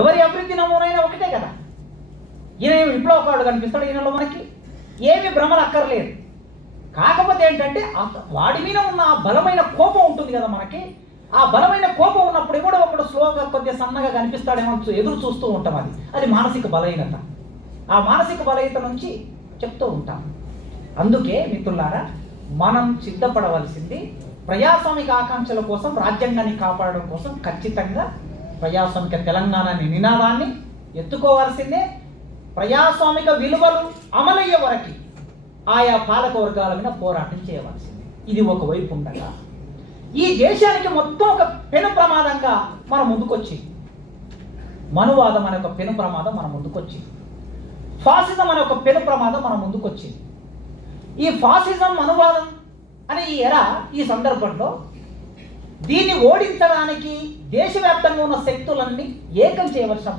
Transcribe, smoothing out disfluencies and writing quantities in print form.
ఎవరి అభివృద్ధి నమూనైనా ఒకటే కదా. ఈయన విప్లవకారుడు కనిపిస్తాడు ఈయనలో మనకి, ఏమి భ్రమలు అక్కర్లేదు. కాకపోతే ఏంటంటే వాడి మీద ఉన్న ఆ బలమైన కోపం ఉంటుంది కదా మనకి. ఆ బలమైన కోపం ఉన్నప్పుడు కూడా ఒకడు స్లోగా కొద్దిగా సన్నగా కనిపిస్తాడేమో ఎదురు చూస్తూ ఉంటాం. అది మానసిక బలహీనత. ఆ మానసిక బలహీనత నుంచి చెప్తూ ఉంటాం. అందుకే మిత్రులారా, మనం సిద్ధపడవలసింది ప్రజాస్వామిక ఆకాంక్షల కోసం, రాజ్యాంగాన్ని కాపాడడం కోసం ఖచ్చితంగా ప్రజాస్వామిక తెలంగాణ నినాదాన్ని ఎత్తుకోవాల్సిందే. ప్రజాస్వామిక విలువలు అమలయ్యే వరకు ఆయా పాలక వర్గాల మీద పోరాటం చేయవలసింది. ఇది ఒకవైపు ఉండగా, ఈ దేశానికి మొత్తం ఒక పెను ప్రమాదంగా మనం ముందుకొచ్చింది. మనువాదం అనే ఒక పెను ప్రమాదం మన ముందుకొచ్చింది. ఫాసిజం అనే ఒక పెను ప్రమాదం మన ముందుకొచ్చింది. ఈ ఫాసిజం, మనువాదం అనే ఈ సందర్భంలో దీన్ని ఓడించడానికి దేశవ్యాప్తంగా ఉన్న శక్తులన్నీ ఏకం చేయవలసిన